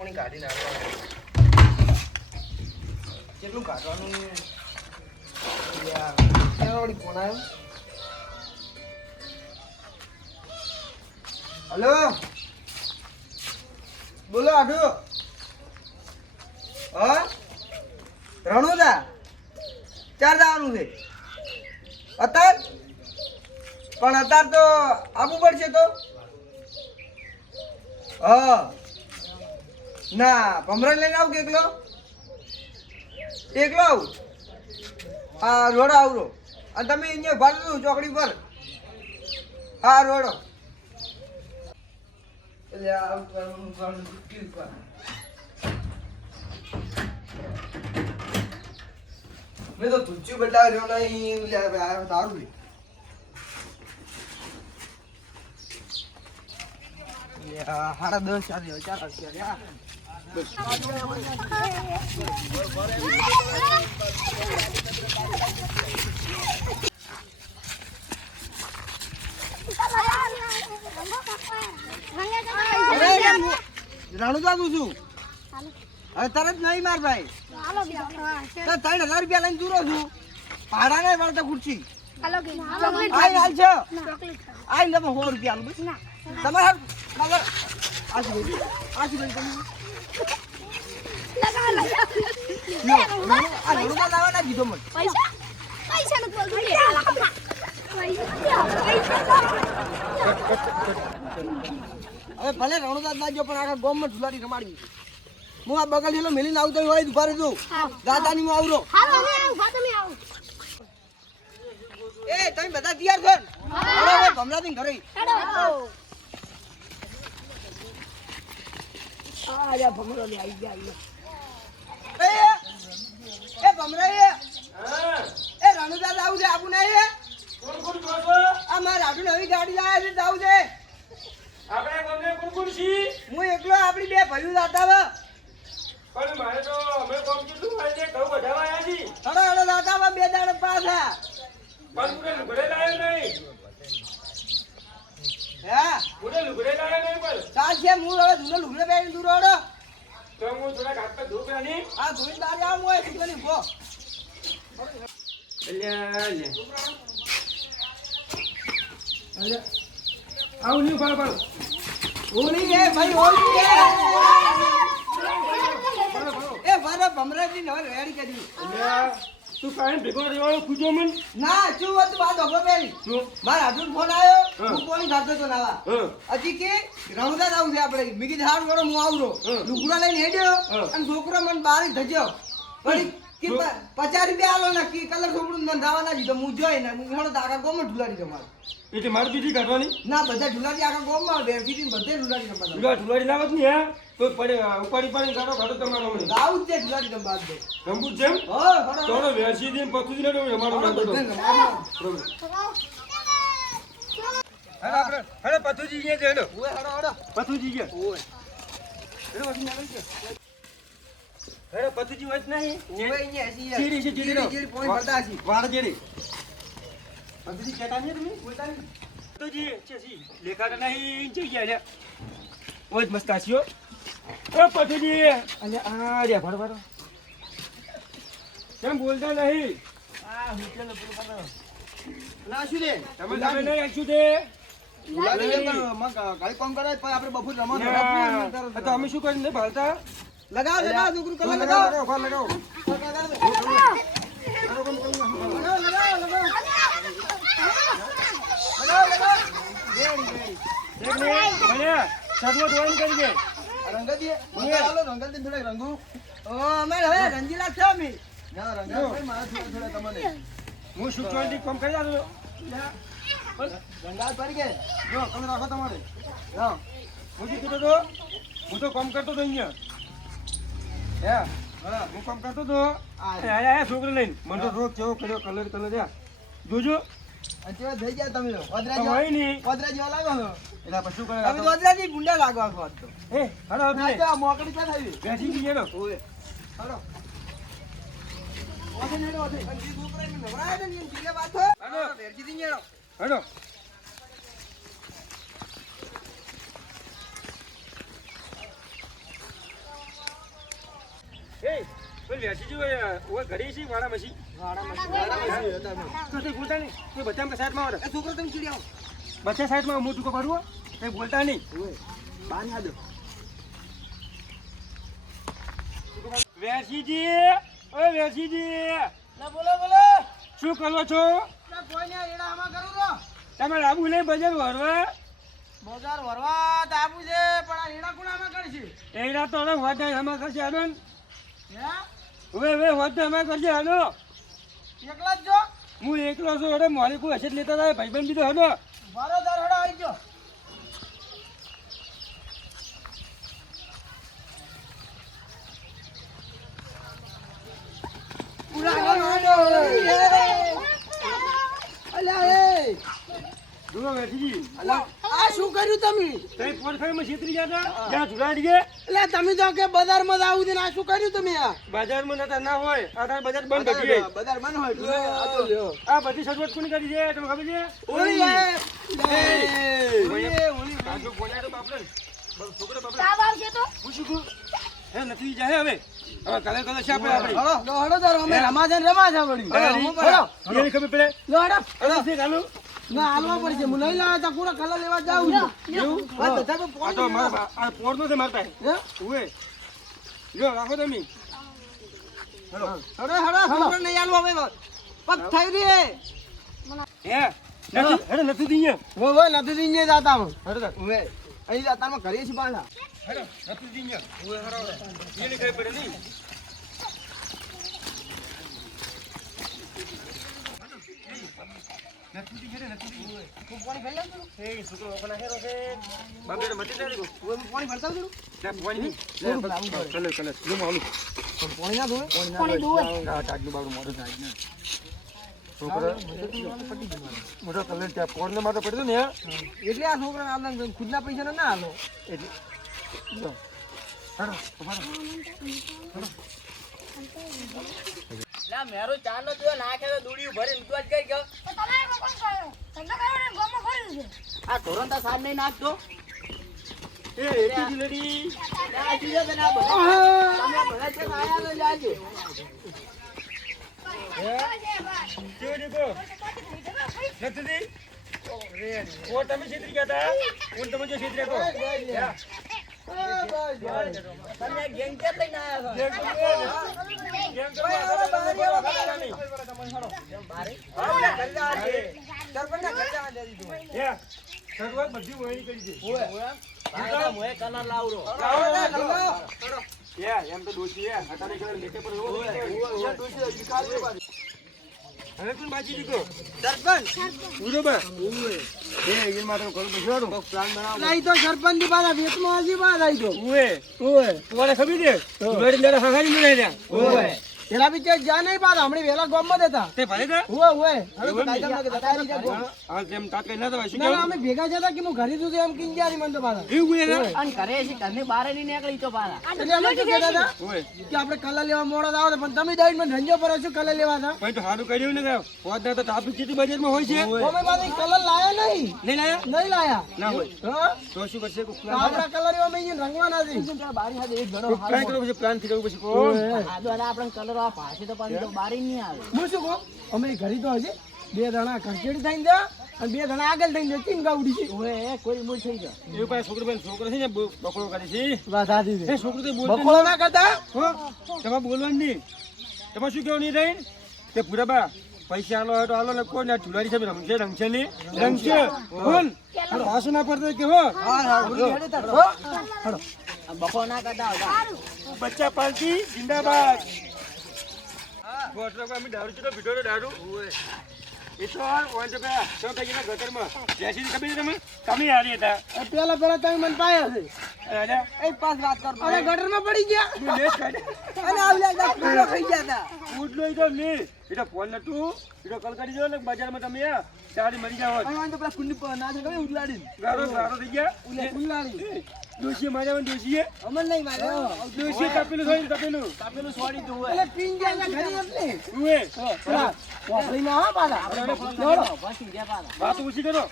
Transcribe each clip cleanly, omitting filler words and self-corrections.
કોની કાઢી નાખવાનું કેટલું કાઢવાનું યાર કેવડી ફોન આવ્યો હલો બોલો આડુ હા રણુદા ચાર જવાનું છે અત્યાર પણ અત્યાર તો આવવું પડશે તો હા ના ભમરણ લઈને આવું કે એકલો આવું હા રોડો આવરો અને તમે અહીંયા ભાડું ચોકડી પર હા રોડો એટલે આવું કરવાનું ભાડું પર મેં તો તુચ્છું બતાવ્યો નહીં સારું સાડા 10 ચાર અત્યારે રાણુદા તું છું હવે તરત નહીં માર ભાઈ 3000 રૂપિયા લઈને દૂરો છું ભાડા નહીં મળતા ખુરશી હાલ છો આઈ લે 100 રૂપિયા તમારે ખબર આશીર્વાદ તમે હવે ભલે રણુદાસ ના જો પણ આખા ગામમાં ઢુલાડી રમાડી હું આ બગલ જેલો મેલીને આવતો હોય ઉભા રહેજો દાદાની હું આવરો એ તમે બધા તૈયાર છો ભમરાથી ઘરે આજા ભમરો લે આવી ગયા એ ભમરા એ રણુદાસ આવું છે આપું નહીં આ મારા આટલું નવી ગાડી લાયા છે જાવું છે આપણે ગમે કોણ છી હું એકલો આપણી બે ભાઈઓ જાતા પણ મારે તો અમે કોમ કેટલું મારે છે ઘઉં વધાવા આયા છી હડો જાતા બે દાડ પાછા પણ મુકે લુગડે લાયો નહીં હે મુકે લુગડે લાયો નહીં પણ ચાલ છે હું હવે જૂનો લુગડે પહેરીને દૂર હડો તો હું થોડા ઘાટ પર ધૂપ રાની આ ધોઈ બારી આવું હોય કીધું ભો અલ્યા આવું નહીં પાડો ઓલી એ ભાઈ ઓલી એ વારા ભમરાજી ને રેડી કરી અલ્યા તું કાઈ ભેગો રહેવાનો ખુજો મન ના શું હતું વાત ઓબો પેલી મારા હાથું ફોન આવ્યો હું કોની સાથે તો નાવા હજી કે રણુદાસ આવું છે આપણે બીજી ધાર વડો હું આવરો લુગડા લઈને હેડ્યો અને છોકરો મને બારી ધજ્યો વળી કે 50 રૂપિયા આલો ને કે કલર છોકરું નંધાવા ના દીધો હું જોઈ ને હું ઘણો આખા ગોમાં ઢુલાડી તમારે એટલે માર બીજી કાઢવાની ના બધા ઢુલાડી આખા ગોમાં બેઠી બધે ઢુલાડી તમારે ઢુલાડી લાવત નહીં હે તો પડે ઉપાડી પાડી કાઢો કાઢો તમારો મને આવું જ છે ઢુલાડી તમે બાદ દે રંબુ જેમ હા તોનો વેસી દીન પથું દીને તો અમારો નાતો હેડો પથુજી જે હેડો ઓય હડો પથુજી જે ઓય હેડો વસી ના હેડો પથુજી વસ નહીં ઓય અહીંયા હસી ચીડી છે ચીડી પોણી પડતા હસી વાડ જેડી પથુજી કેતા નહીં તમે બોલતા નહીં પથુજી છે લેખાતા નહીં ચઈ ગયા લે ઓય મસ્ત આસ્યો ઓ પથુજી અને આ રે ભર ભર કેમ બોલતા નહીં આ હોટેલ પર પર ના શું દે તમે નહીં આશું દે ગાડી કામ કરે પછી આપણે બફુર રમવાનું તો અમે શું કરીને ભાલતા લગાવ છોકરું કલર લગાવ લગાવો હું શું ચોઈન્ટી કોમ કરી આલો રંગાલ પડી ગયે જો તમે રાખો તમારે હું શું કીધું તો હું તો કામ કરતો તો અહીંયા હે હું કામ કરતો તો આયા છોકરી લઈને મને તો રોગ કેવો કર્યો કલર જોજો અત્યારે થઈ ગયા તમે હોય નહીં ઓદરા જેવા લાગો છો એટલે પછી શું કરે તમે ઓદરાજી ગુંડા લાગો છો આજ તો એ હડો ના મોકડી ક્યાં થઈ બેસી ગઈ હેડો ઓય હડો ઓથે નેડો ઓથે અંજી દુપરા ને નવરાય ને જીલે વાત હો વેરજી દી નેડો હેડો પેલી વેસી જો ઓય ઘરે છે વાડા મસી તો તે બોલતા નહીં તે બચ્ચા સાઈડમાં આવે એ છોકરો તમે ચીડી આવો બચ્ચા સાઈડમાં મોટું કો પાડવો તે બોલતા નહીં બહાર ના દો વેસીજી ઓય વેસીજી ના બોલો બોલો શું કરો છો ના કોઈ ને એડા આમાં કરું તો તમે આબુ નહીં બજાર વરવા બજાર વરવા તો આવું છે પણ આ એડા કોણ આમાં કરશે એડા તો હવે વાત આમાં કરશે આનંદ હે હવે વાત આમાં કરશે આનો એકલા જ જો હું એકલો છું અરે મારી કોઈ હશે લેતા થાય ભાઈબંધ બીજો હનો બરોબર હડો આવી ગયો જુઓ વેઠીજી આ શું કર્યું તમે તઈ પોરખાઈમાં છેતરી ગયા હતા જ્યાં ઝુલાડી ગયા એટલે તમે તો કે બજારમાં જ આવું છે ને આ શું કર્યું તમે આ બજારમાં નતા ના હોય આ બજાર બંધ કરી દે બજાર બંધ હોય આ બધી સગવડ કોની કરી છે તમને ખબર છે ઓલી કાજુ બોલ્યા તો બાપરે છોકરો બાપરે તાવ આવશે તો પૂછું તું હે નથી જાય હવે હવે કલર કલર છે આપણે હળો હળો તારો અમે રમા છે વળી હળો ખબર પડે લો હળો હળો છે ચાલુ ના હાલવા પડશે હું નહીં લાવ્યા તા પૂરા કલર લેવા જાઉં છું એવું આ બધા તો આ તો મારા આ પોરનો છે મારતા હે ઉએ લ્યો રાખો તમે હળો હળો છોકરો નહીં હાલવા હવે પગ થઈ રે હે નથી હેડો નથી દીએ વો વો નથી દીને જાતા હું હેડો હવે અહીં જાતા માં ઘરે છે પાછા હેડો નથી દીએ ઉએ હરાવ એને કઈ પડે નહીં નથી દીએ નથી દીએ તું પાણી ભરી લાવ એ છોકરો ઓપન હેરો છે બાબે મટી જાય કો હું પાણી ભરતા છું લે પાણી કલર કલર જો માલું પણ પાણી ના ધોવે પાણી દોવે આ ટાટનું બાબુ મોઢું થાય ને છોકરા મોટો કલર ત્યાં પોરને માટે પડ્યું ને એટલે આ છોકરાને આલના ખુદના પૈસા ના હાલો એટલે જો હેડો તમારો લા મેરો ચાનો જો નાખે તો દુડિયું ભરીને તું જ કઈ ગયો તો તમારે કોણ કર્યો તમને કર્યો ને ગોમમાં કર્યું છે આ ધોરણતા સાડ નહીં નાખતો એ એકી લેડી આ ચીજો તો ના બધા તમે બધા છે આયા ને જાજો કેવો દીકો નથી દી ઓ તમે છેતરી ગયા તા કોણ તમે જો છેતરી ગયા તમે ગેંગ કે લઈને આયા છો કેમ તમે આગળ નહીં બારે હા ઘર જવા દે સરપંચ ઘર જવા દે દીધું હે શરૂઆત બધી વહેલી કરી છે ઓય મોય કલર લાવરો એમ તો દોશી હે હટાને કલર લેતે પર ઓય દોશી વિકાસ બાજુ હવે કોણ બાજી દીકો સરપંચ બરોબર એ એ માત્ર કોલ બસવાનું પ્લાન બનાવો લઈ તો સરપંચ ની પાછા વેતમાં આજી બાદ આવી તો ઓએ ઓય તમારે ખબર છે તું લેરા હગારી મળે છે ઓય પેલા બીચે જા નહીં પાછા હમણે વેલા ગામમાં દેતા તે ભાઈ કા ઓય ઓય હવે કાયદામાં કે તારી રીતે ગો આ જેમ તાત કઈ ના તો શું ના અમે ભેગા જતા કે હું ઘરે તું એમ કિન જારી મન તો પાછા એવું છે અને ઘરે છે ઘરની બહાર નહીં નીકળી તો પાછા એટલે અમે શું કહેતા હતા ઓએ કે આપણે કલર લેવા મોડો આવો પણ તમે દાઈન માં ધંજો પર છો કલર લેવા હતા ભાઈ તો સારું કર્યું ને કે પોતા તો ટ્રાફિક કેટલી બજારમાં હોય છે અમે પાછા કલર લાયા નહીં નહીં લાયા નહીં લાયા ના હોય હા તો શું કરશે કો તો આપણા કલર એવા મેં રંગવાના છે બારી સાથે એક ઘણો પ્લાન કરો પછી પ્લાન થી પછી કોણ આ દ્વારા આપણે કલર આ પાછી તો પાછી તો બારી નહીં આવે હું શું કહું અમે ઘરે તો હજી બે જણા ખંચેડી થઈને જા અને બે જણા આગળ થઈને ચીન ગાવડી છે ઓએ કોઈ બોલ થઈ જા એ પાસે છોકરો છે ને બકડો કરે છે વાત સાચી છે એ છોકરો તો બોલતો બકોળો ના કરતા હો તમારે બોલવાનું નહીં તમારે શું કહેવાનું નહીં રહીન કે પૂરાબા પૈસા આલો હોય તો આલો ને કોણ ચુલાડી સાહેબ રંગશે ને રંગશે બોલ પાછું ના પડતો કે હો બકો ના કરતા બચ્ચા પાલતી જિંદાબાદ બોટલો અમે દારૂ છે તો ભીડો દારૂ એ તો ઓન તો પે તો કઈ ના ગટરમાં બેસી ખબર તમે તમે આરી હતા પેલા તમે મને પાયા છે અરે એ પાસ વાત કર અરે ગટરમાં પડી ગયા લેસ કાઢે અને આવલા પૂરો થઈ ગયા હતા ઉડલો ઈ તો ને એટા ફોન નતું એટા કલ કરી જો ને બજારમાં તમે ચારી મરી જાવ અને તો પેલા કુંડી પર ના છે કઈ ઉડલાડી ગારો થઈ ગયા ઉડલાડી દોશી માર્યા દોશીએ અમન નહીં મારે દોશી કાપેલું થોઈ કાપેલું સોડી તું એટલે પીન ગયા ઘરે એટલે ઉએ પેલા વાપરી માં હા પાછા લોડો બસી ગયા પાછા વાત ઊંચી કરો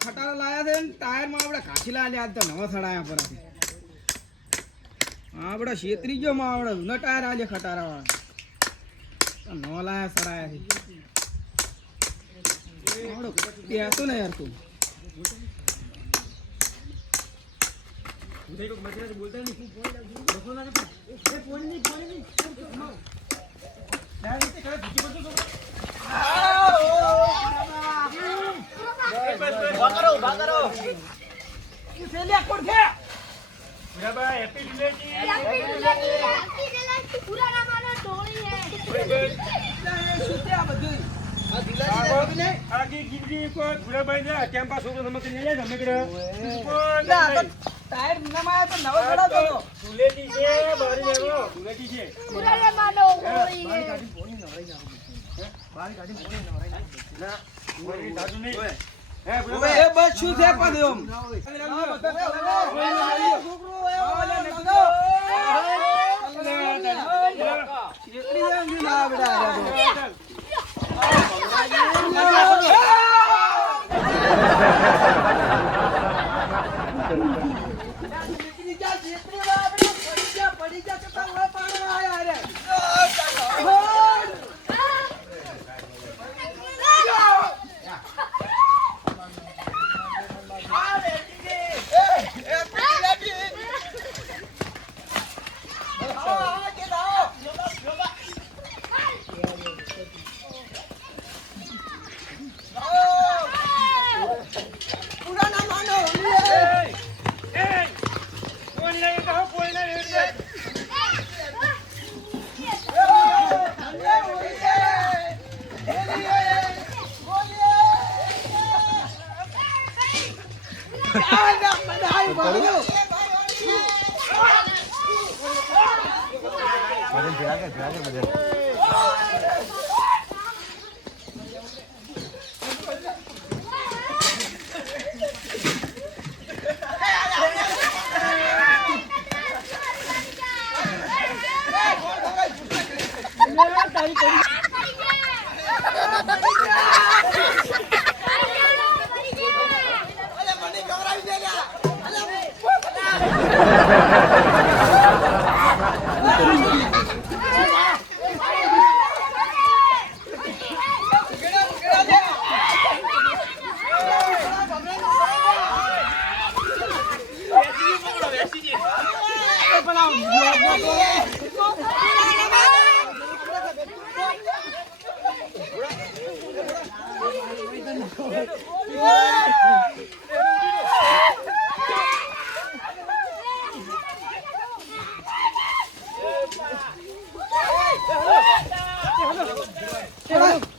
ખટારો લાયા છે ને ટાયર માં આપણે ઘાસી લાયા આજ તો નવા થડાયા પર આપડે છેતરી ગયો માં આવડે ન ટાયર આજે ખટારા વાળા નો લાયા સરાયા છે આવડો પેતો ને યાર તું બોલતા નહીં ટાયર નમાયા તો નવો ખડા દો ધુલેટી છે બારી લેવો ધુલેટી છે પુરાને માનો હોળી હે બારી ગાડી મોડી નવરાઈ ના કોઈ દાદુ નહીં એ બસ શું છે પણ એમ પડી જા Hey!